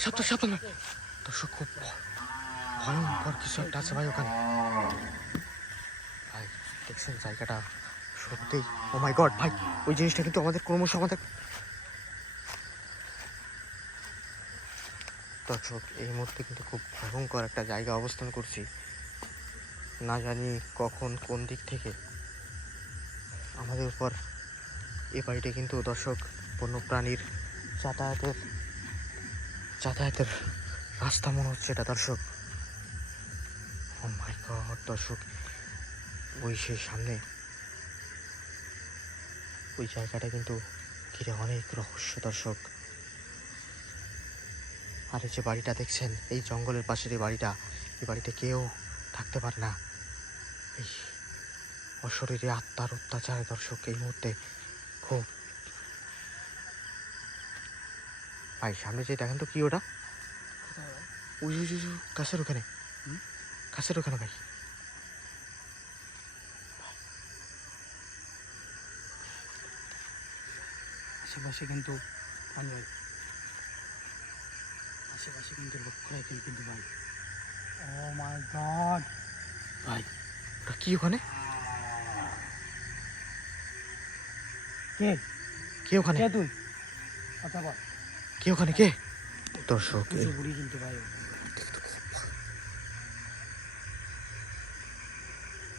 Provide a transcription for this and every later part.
সাবধান দর্শক, খুব ভয়ঙ্কর কিছু একটা আছে ভাই ওখানে। ভাই দেখছেন জায়গাটা সত্যি, ও মাই গড ভাই, ওই জিনিসটা কিন্তু আমাদের ক্রমশ আমাদের দর্শক এই মুহূর্তে কিন্তু খুব ভয়ঙ্কর একটা জায়গা অবস্থান করছি। না জানি কখন কোন দিক থেকে আমাদের উপর এ বাড়িটা কিন্তু দর্শক বন্যপ্রাণীর যাতায়াতের রাস্তা মনে হচ্ছে এটা দর্শক। ও মাই গড দর্শক, ওই সেই সামনে ওই জায়গাটা কিন্তু ঘিরে অনেক রহস্য দর্শক। আর এই যে বাড়িটা দেখছেন, এই জঙ্গলের পাশের এই বাড়িতে কেউ থাকতে পারে না। এই অশরীরী আত্মার অত্যাচারে দর্শক এই মুহূর্তে খুব। ভাই সামনে যে দেখেন তো কি ওটা, ওই গাছের ওখানে, ভাই আশেপাশে কিন্তু আশেপাশে কিন্তু লক্ষ্য রাখেন কিন্তু ভাই। ও মাই গড ভাই, ওটা কি ওখানে, কে ওখানে, তুই কথা বল, কে ওখানে, কে দর্শক? বুড়ি কিন্তু ভাই,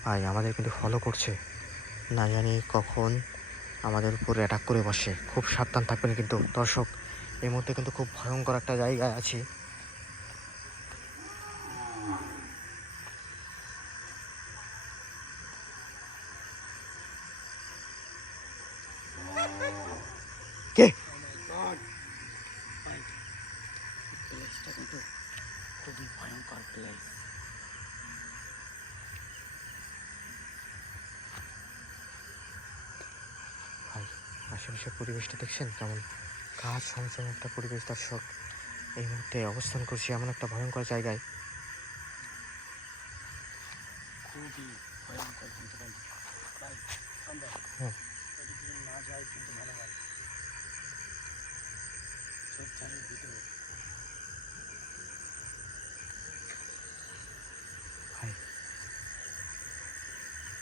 ভাই আমাদের কিন্তু ফলো করছে, না জানি কখন আমাদের উপর অ্যাটাক করে বসে। খুব সাবধান থাকবেন কিন্তু দর্শক, এই মুহূর্তে কিন্তু খুব ভয়ঙ্কর একটা জায়গায় আছি। কে? প্লেসটা কিন্তু খুবই ভয়ঙ্কর প্লেস। ভাই আশেপাশের পরিবেশটা দেখছেন কেমন, গাছ সমসম একটা পরিবেশ দর্শক। এই মুহূর্তে অবস্থান করছি এমন একটা ভয়ঙ্কর জায়গায়। খুবই ভয়ঙ্কর কিন্তু ভাই। হ্যাঁ না যায় কিন্তু ভালো ভাই, ঝোপঝাড়ের ভিতরে। ভাই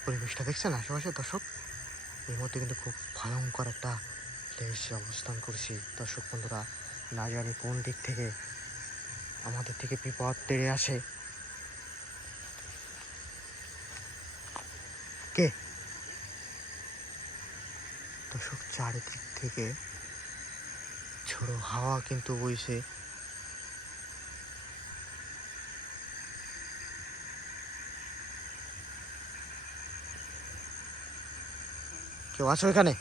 পরিবেশটা দেখছেন আশেপাশে দর্শক, এই মুহূর্তে কিন্তু খুব ভয়ঙ্কর একটা প্লেসে অবস্থান করছি দর্শক বন্ধুরা। না জানি কোন দিক থেকে আমাদের থেকে বিপদ তেড়ে আসে। কে দর্শক? চারিদিক থেকে ঝোড়ো হাওয়া কিন্তু বইছে। কেউ আছো এখানে?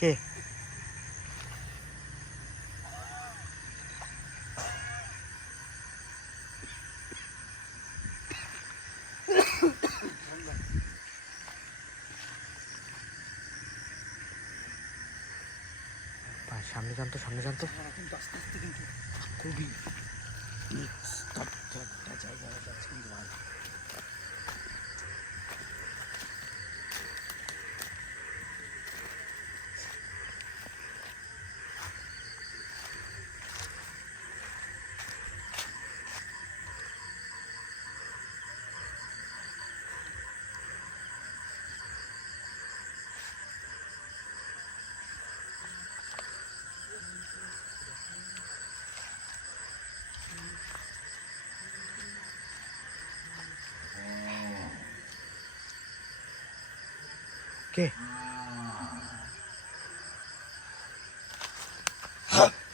কে? ভাই সামনে জানতো কিন্তু আস্তে আস্তে কিন্তু খুবই নিস্তব্ধ একটা জায়গা হয়ে যাচ্ছে কিন্তু ভাই। কে?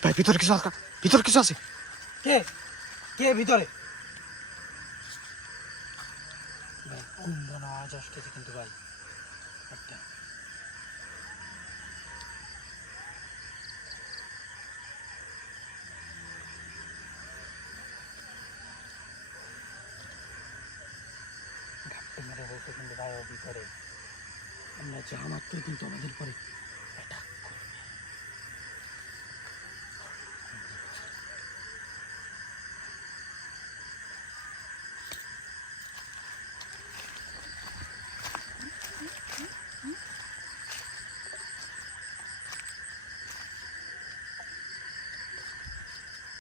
ভাই ভিতরে কিছু আছে, ভিতরে কিছু আছে। কে কে ভিতরে? ভাই কুম্ভন আওয়াজ আসতেছে কিন্তু ভাই একটা। ঘাটতে মেরে বলতে কিন্তু ভাই ও ভিতরে। আমরা যা মাত্রই কিন্তু আমাদের পরে